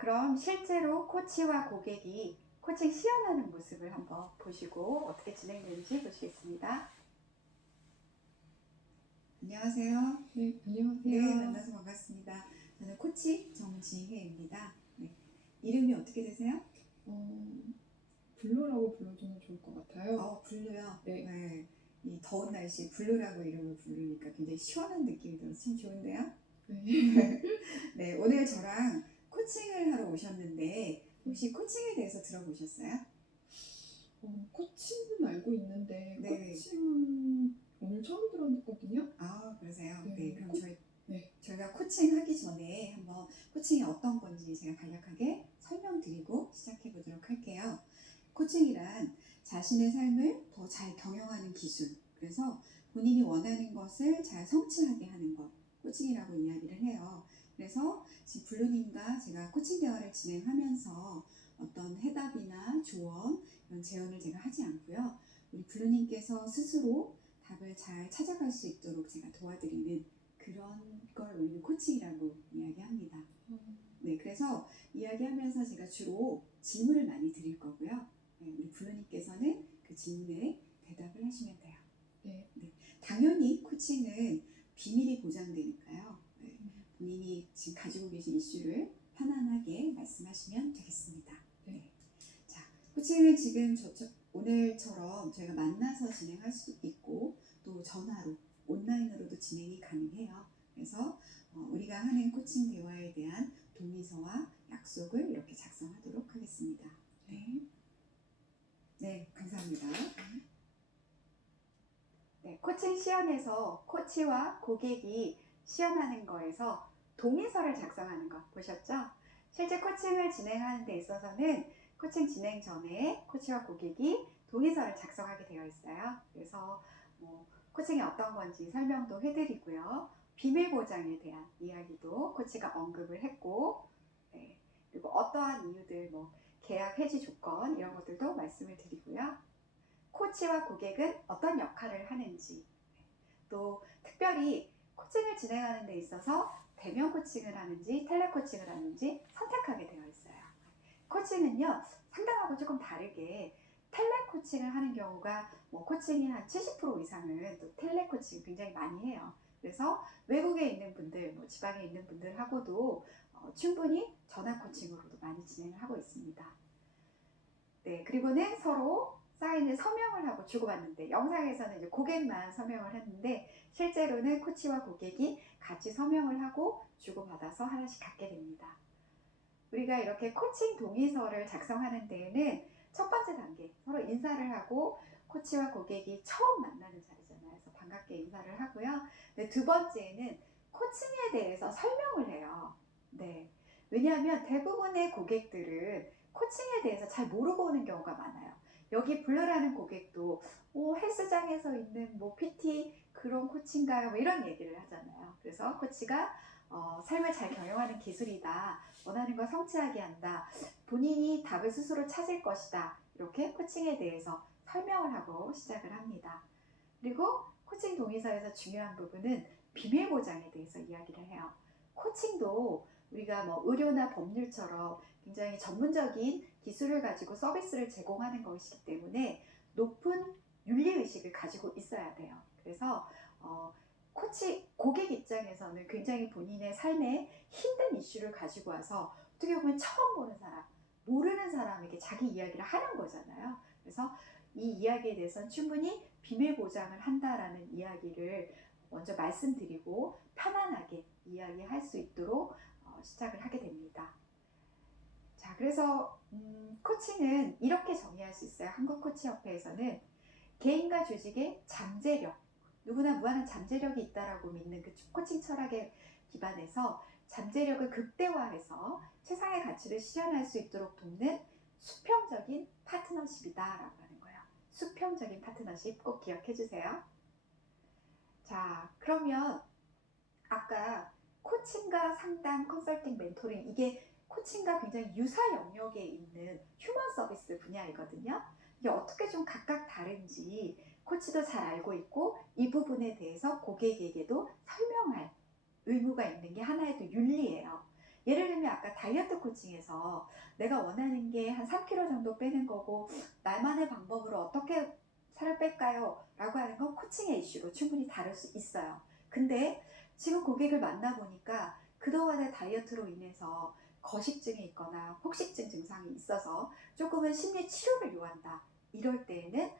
그럼 실제로 코치와 고객이 코칭 시연하는 모습을 한번 보시고 어떻게 진행되는지 보시겠습니다. 안녕하세요. 네, 안녕하세요. 네, 만나서 반갑습니다. 저는 코치 정지혜입니다. 네, 이름이 어떻게 되세요? 블루라고 불러주면 좋을 것 같아요. 블루요? 네. 이 더운 날씨에 블루라고 이름을 부르니까 굉장히 시원한 느낌이 들어서 참 좋은데요. 네. 네, 오늘 저랑 코칭을 하러 오셨는데 혹시 코칭에 대해서 들어보셨어요? 코칭은 알고 있는데 네. 코칭은 오늘 처음 들었거든요. 그러세요? 네. 네, 그럼 네. 저희가 코칭하기 전에 한번 코칭이 어떤 건지 제가 간략하게 설명드리고 시작해 보도록 할게요. 코칭이란 자신의 삶을 더 잘 경영하는 기술, 그래서 본인이 원하는 것을 잘 성취하게 하는 것, 코칭이라고 이야기를 해요. 그래서 지금 블루님과 제가 코칭 대화를 진행하면서 어떤 해답이나 조언, 이런 제언을 제가 하지 않고요. 우리 블루님께서 스스로 답을 잘 찾아갈 수 있도록 제가 도와드리는 그런 걸 우리는 코칭이라고 이야기합니다. 네, 그래서 이야기하면서 제가 주로 질문을 많이 드릴 거고요. 네, 우리 블루님께서는 그 질문에 대답을 하시면 돼요. 네. 당연히 코칭은 비밀이 보장되니까요. 네, 본인이 지금 가지고 계신 이슈를 편안하게 말씀하시면 되겠습니다. 네. 자, 코칭은 지금 오늘처럼 저희가 만나서 진행할 수 있고 또 전화로, 온라인으로도 진행이 가능해요. 그래서 우리가 하는 코칭 대화에 대한 동의서와 약속을 이렇게 작성하도록 하겠습니다. 네, 감사합니다. 네, 코칭 시연에서 코치와 고객이 시연하는 거에서 동의서를 작성하는 거 보셨죠? 실제 코칭을 진행하는 데 있어서는 코칭 진행 전에 코치와 고객이 동의서를 작성하게 되어 있어요. 그래서 코칭이 어떤 건지 설명도 해드리고요. 비밀 보장에 대한 이야기도 코치가 언급을 했고, 네, 그리고 어떠한 이유들, 계약 해지 조건 이런 것들도 말씀을 드리고요. 코치와 고객은 어떤 역할을 하는지, 또 특별히 코칭을 진행하는 데 있어서 대면 코칭을 하는지 텔레코칭을 하는지 선택하게 되어 있어요. 코칭은요, 상담하고 조금 다르게 텔레코칭을 하는 경우가 코칭이 한 70% 이상은 또 텔레코칭 굉장히 많이 해요. 그래서 외국에 있는 분들, 지방에 있는 분들하고도 충분히 전화 코칭으로도 많이 진행을 하고 있습니다. 네, 그리고는 서로 사인을 서명을 하고 주고받는데, 영상에서는 이제 고객만 서명을 했는데 실제로는 코치와 고객이 같이 서명을 하고 주고받아서 하나씩 갖게 됩니다. 우리가 이렇게 코칭 동의서를 작성하는 데에는 첫 번째 단계, 서로 인사를 하고, 코치와 고객이 처음 만나는 자리잖아요. 그래서 반갑게 인사를 하고요. 네, 두 번째는 코칭에 대해서 설명을 해요. 네, 왜냐하면 대부분의 고객들은 코칭에 대해서 잘 모르고 오는 경우가 많아요. 여기 블루라는 고객도 헬스장에서 있는 PT 그런 코치인가요? 이런 얘기를 하잖아요. 그래서 코치가 삶을 잘 경영하는 기술이다. 원하는 걸 성취하게 한다. 본인이 답을 스스로 찾을 것이다. 이렇게 코칭에 대해서 설명을 하고 시작을 합니다. 그리고 코칭 동의서에서 중요한 부분은 비밀 보장에 대해서 이야기를 해요. 코칭도 우리가 의료나 법률처럼 굉장히 전문적인 기술을 가지고 서비스를 제공하는 것이기 때문에 높은 윤리의식을 가지고 있어야 돼요. 그래서 고객 입장에서는 굉장히 본인의 삶에 힘든 이슈를 가지고 와서 어떻게 보면 처음 보는 사람, 모르는 사람에게 자기 이야기를 하는 거잖아요. 그래서 이 이야기에 대해서는 충분히 비밀 보장을 한다라는 이야기를 먼저 말씀드리고 편안하게 이야기할 수 있도록 시작을 하게 됩니다. 자, 그래서 코칭은 이렇게 정의할 수 있어요. 한국코치협회에서는 개인과 조직의 잠재력, 누구나 무한한 잠재력이 있다라고 믿는 그 코칭 철학에 기반해서 잠재력을 극대화해서 최상의 가치를 실현할 수 있도록 돕는 수평적인 파트너십이다라고 하는 거예요. 수평적인 파트너십 꼭 기억해 주세요. 자, 그러면 아까 코칭과 상담, 컨설팅, 멘토링, 이게 코칭과 굉장히 유사 영역에 있는 휴먼 서비스 분야이거든요. 이게 어떻게 좀 각각 다른지 코치도 잘 알고 있고, 이 부분에 대해서 고객에게도 설명할 의무가 있는 게 하나의 또 윤리예요. 예를 들면 아까 아까 다이어트 코칭에서 내가 원하는 게 한 3kg 정도 빼는 거고 나만의 방법으로 어떻게 살을 뺄까요? 라고 하는 건 코칭의 이슈로 충분히 다를 수 있어요. 근데 지금 고객을 만나보니까 그동안의 다이어트로 인해서 거식증이 있거나 폭식증 증상이 있어서 조금은 심리 치료를 요한다. 이럴 때에는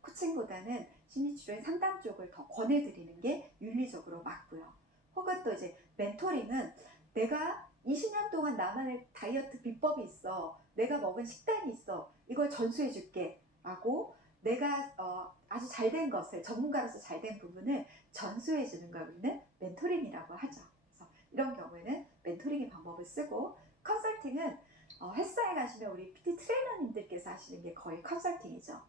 코칭보다는 심리 치료의 상담 쪽을 더 권해드리는 게 윤리적으로 맞고요. 혹은 또 이제 멘토링은 내가 20년 동안 나만의 다이어트 비법이 있어. 내가 먹은 식단이 있어. 이걸 전수해 줄게. 라고 내가 아주 잘된 것을, 전문가로서 잘된 부분을 전수해 주는 걸 우리는 멘토링이라고 하죠. 그래서 이런 경우에는 멘토링의 방법을 쓰고, 컨설팅은 헬스장에 가시면 우리 PT 트레이너님들께서 하시는 게 거의 컨설팅이죠.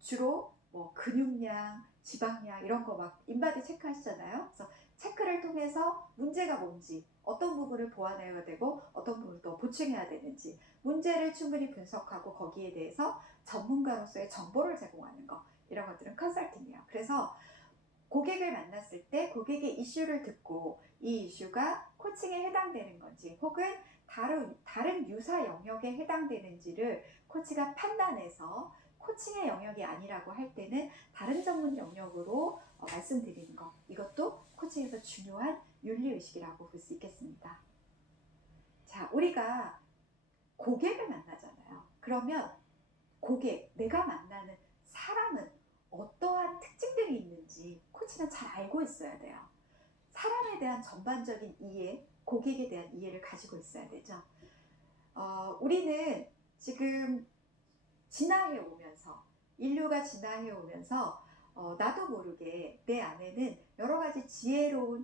주로 뭐 근육량, 지방량 이런 거 막 인바디 체크하시잖아요. 그래서 체크를 통해서 문제가 뭔지, 어떤 부분을 보완해야 되고 어떤 부분을 또 보충해야 되는지 문제를 충분히 분석하고 거기에 대해서 전문가로서의 정보를 제공하는 거, 이런 것들은 컨설팅이에요. 그래서 고객을 만났을 때 고객의 이슈를 듣고 이 이슈가 코칭에 해당되는 건지 혹은 다른 유사 영역에 해당되는지를 코치가 판단해서 코칭의 영역이 아니라고 할 때는 다른 전문 영역으로 말씀드리는 것, 이것도 코칭에서 중요한 윤리의식이라고 볼 수 있겠습니다. 자, 우리가 고객을 만나잖아요. 그러면 내가 만나는 사람은 어떠한 특징들이 있는지 코치는 잘 알고 있어야 돼요. 사람에 대한 전반적인 이해, 고객에 대한 이해를 가지고 있어야 되죠. 우리는 지금 진화해 오면서, 인류가 진화해 오면서 나도 모르게 내 안에는 여러 가지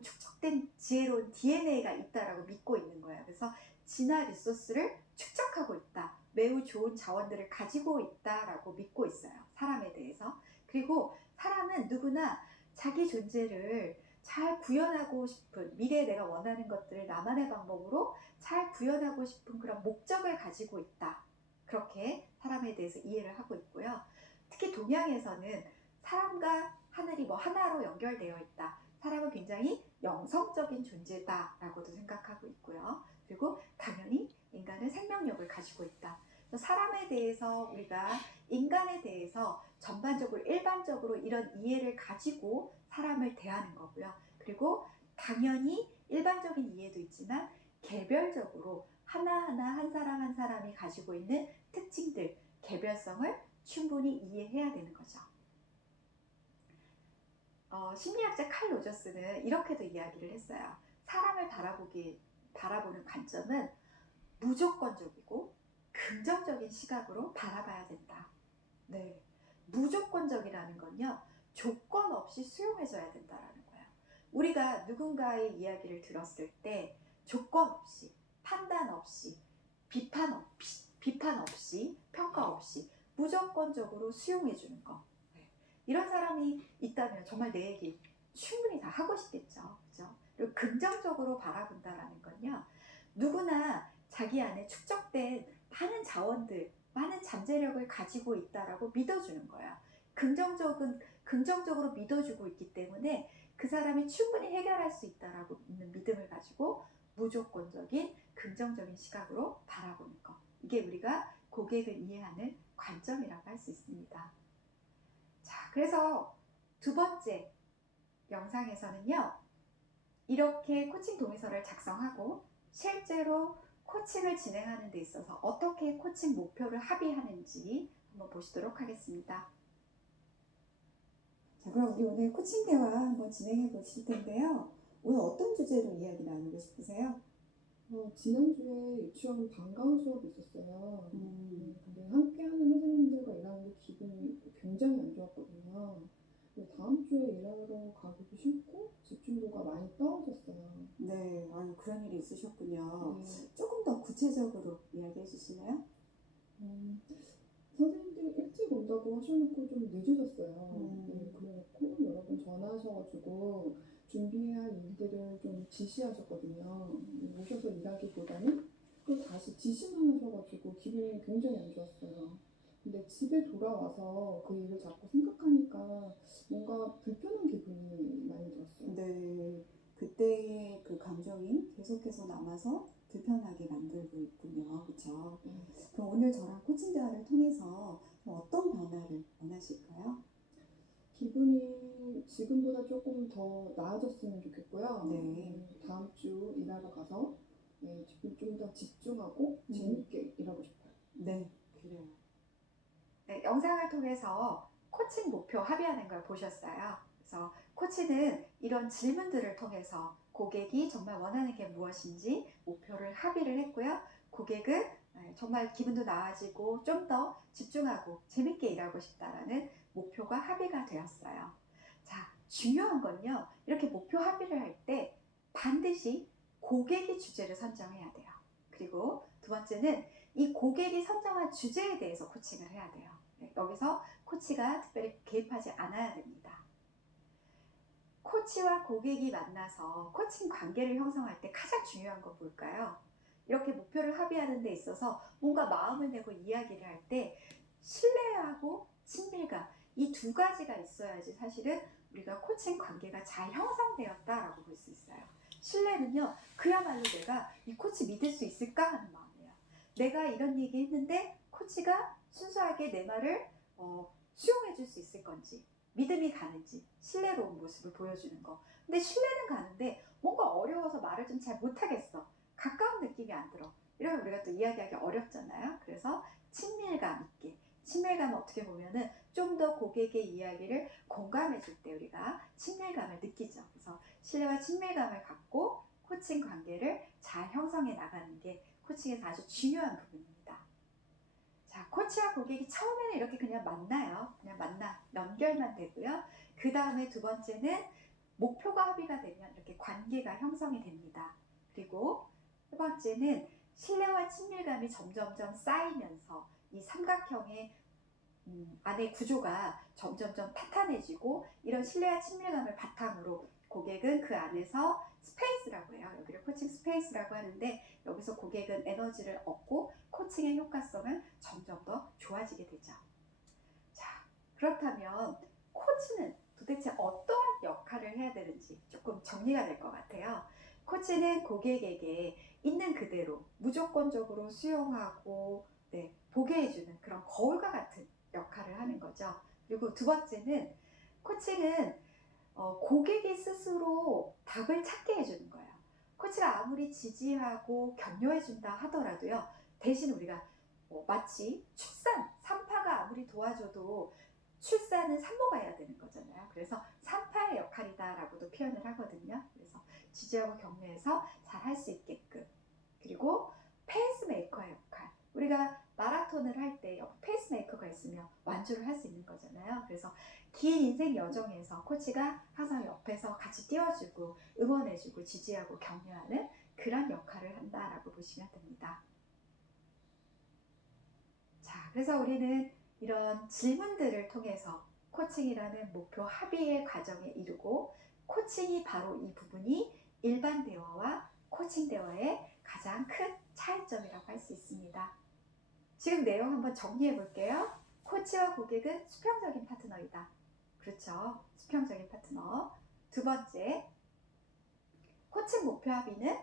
축적된 지혜로운 DNA가 있다라고 믿고 있는 거예요. 그래서 진화 리소스를 축적하고 있다. 매우 좋은 자원들을 가지고 있다라고 믿고 있어요. 사람에 대해서. 그리고 사람은 누구나 자기 존재를 잘 구현하고 싶은, 미래에 내가 원하는 것들을 나만의 방법으로 잘 구현하고 싶은 그런 목적을 가지고 있다. 그렇게 사람에 대해서 이해를 하고 있고요. 특히 동양에서는 사람과 하늘이 하나로 연결되어 있다. 사람은 굉장히 영성적인 존재다라고도 생각하고 있고요. 그리고 당연히 인간은 생명력을 가지고 있다. 사람에 대해서, 우리가 인간에 대해서 전반적으로 일반적으로 이런 이해를 가지고 사람을 대하는 거고요. 그리고 당연히 일반적인 이해도 있지만 개별적으로 하나하나 한 사람 한 사람이 가지고 있는 특징들, 개별성을 충분히 이해해야 되는 거죠. 심리학자 칼 로저스는 이렇게도 이야기를 했어요. 사람을 바라보는 관점은 무조건적이고 긍정적인 시각으로 바라봐야 된다. 네, 무조건적이라는 건요, 조건 없이 수용해줘야 된다라는 거예요. 우리가 누군가의 이야기를 들었을 때 조건 없이, 판단 없이, 비판 없이, 평가 없이 무조건적으로 수용해주는 거. 네. 이런 사람이 있다면 정말 내 얘기 충분히 다 하고 싶겠죠. 그죠? 그리고 긍정적으로 바라본다라는 건요, 누구나 자기 안에 축적된 많은 자원들, 많은 잠재력을 가지고 있다라고 믿어주는 거예요. 긍정적으로 믿어주고 있기 때문에 그 사람이 충분히 해결할 수 있다라고 있는 믿음을 가지고 무조건적인 긍정적인 시각으로 바라보는 것. 이게 우리가 고객을 이해하는 관점이라고 할 수 있습니다. 자, 그래서 두 번째 영상에서는요, 이렇게 코칭 동의서를 작성하고 실제로 코칭을 진행하는 데 있어서 어떻게 코칭 목표를 합의하는지 한번 보시도록 하겠습니다. 자, 그럼 우리 오늘 코칭 대화 한번 진행해 보실 텐데요. 오늘 어떤 주제로 이야기 나누고 싶으세요? 지난주에 유치원 방과후 수업이 있었어요. 근데 함께하는 선생님들과 일하는 게 기분이 굉장히 안 좋았거든요. 다음 주에 일하러 가기도 싫고 집중도가 많이 떨어졌어요. 네, 그런 일이 있으셨군요. 네. 조금 더 구체적으로 이야기해 주실래요? 선생님들이 일찍 온다고 하셔놓고 좀 늦으셨어요. 음. 그래놓고 여러 번 전화하셔가지고 준비해야 할 일들을 좀 지시하셨거든요. 오셔서 일하기보다는 또 다시 지시만 하셔가지고 기분이 굉장히 안 좋았어요. 근데 집에 돌아와서 그 일을 자꾸 생각하니까 뭔가 불편한 기분이 많이 들었어요. 네, 그때의 그 감정이 계속해서 남아서 불편하게 만들고 있군요. 그렇죠? 그럼 오늘 저랑 코칭 대화를 통해서 좀 어떤 변화를 원하실까요? 기분이 지금보다 조금 더 나아졌으면 좋겠고요. 네. 다음 주 일하러 가서 좀 더 집중하고 재밌게 일하고 싶어요. 네, 그래요. 네, 영상을 통해서 코칭 목표 합의하는 걸 보셨어요. 그래서 코치는 이런 질문들을 통해서 고객이 정말 원하는 게 무엇인지 목표를 합의를 했고요. 고객은 정말 기분도 나아지고 좀 더 집중하고 재밌게 일하고 싶다라는 목표가 합의가 되었어요. 자, 중요한 건요. 이렇게 목표 합의를 할 때 반드시 고객이 주제를 선정해야 돼요. 그리고 두 번째는 이 고객이 선정한 주제에 대해서 코칭을 해야 돼요. 네, 여기서 코치가 특별히 개입하지 않아야 됩니다. 코치와 고객이 만나서 코칭 관계를 형성할 때 가장 중요한 건 뭘까요? 이렇게 목표를 합의하는 데 있어서 뭔가 마음을 내고 이야기를 할 때 신뢰하고 친밀감, 이 두 가지가 있어야지 사실은 우리가 코칭 관계가 잘 형성되었다라고 볼 수 있어요. 신뢰는요, 그야말로 내가 이 코치 믿을 수 있을까 하는 마음이에요. 내가 이런 얘기 했는데 코치가 순수하게 내 말을 수용해 줄 수 있을 건지, 믿음이 가는지, 신뢰로운 모습을 보여주는 거. 근데 신뢰는 가는데 뭔가 어려워서 말을 좀 잘 못하겠어. 가까운 느낌이 안 들어. 이러면 우리가 또 이야기하기 어렵잖아요. 그래서 친밀감 있게. 친밀감은 어떻게 보면은 좀 더 고객의 이야기를 공감해 줄 때 우리가 친밀감을 느끼죠. 그래서 신뢰와 친밀감을 갖고 코칭 관계를 잘 형성해 나가는 게 코칭에서 아주 중요한 부분입니다. 자, 코치와 고객이 처음에는 이렇게 그냥 만나요. 그냥 연결만 되고요. 그 다음에 두 번째는 목표가 합의가 되면 이렇게 관계가 형성이 됩니다. 그리고 세 번째는 신뢰와 친밀감이 점점점 쌓이면서 이 삼각형의 안의 구조가 점점점 탄탄해지고 이런 신뢰와 친밀감을 바탕으로 고객은 그 안에서 스페이스라고 해요. 여기를 코칭 스페이스라고 하는데 여기서 고객은 에너지를 얻고 코칭의 효과성은 점점 더 좋아지게 되죠. 자, 그렇다면 코치는 도대체 어떠한 역할을 해야 되는지 조금 정리가 될 것 같아요. 코치는 고객에게 있는 그대로 무조건적으로 수용하고 보게 해주는 그런 거울과 같은 역할을 하는 거죠. 그리고 두 번째는 코칭은 고객이 스스로 답을 찾게 해주는 거예요. 코치가 아무리 지지하고 격려해준다 하더라도요. 대신 우리가 마치 산파가 아무리 도와줘도 출산은 산모가 해야 되는 거잖아요. 그래서 산파의 역할이다라고도 표현을 하거든요. 그래서 지지하고 격려해서 잘 할 수 있게끔. 그리고 페이스메이커의 역할. 우리가 마라톤을 할 때 페이스메이커가 있으면 완주를 할 수 있는 거잖아요. 그래서 긴 인생 여정에서 코치가 항상 옆에서 같이 띄워주고 응원해주고 지지하고 격려하는 그런 역할을 한다라고 보시면 됩니다. 자, 그래서 우리는 이런 질문들을 통해서 코칭이라는 목표 합의의 과정에 이르고 코칭이 바로 이 부분이 일반 대화와 코칭 대화의 가장 큰 차이점이라고 할 수 있습니다. 지금 내용 한번 정리해 볼게요. 코치와 고객은 수평적인 파트너이다. 그렇죠. 수평적인 파트너. 두 번째, 코칭 목표 합의는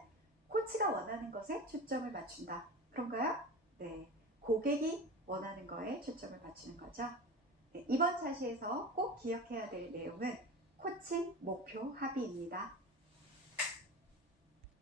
코치가 원하는 것에 초점을 맞춘다. 그런가요? 네. 고객이 원하는 거에 초점을 맞추는 거죠. 네, 이번 차시에서 꼭 기억해야 될 내용은 코칭 목표 합의입니다.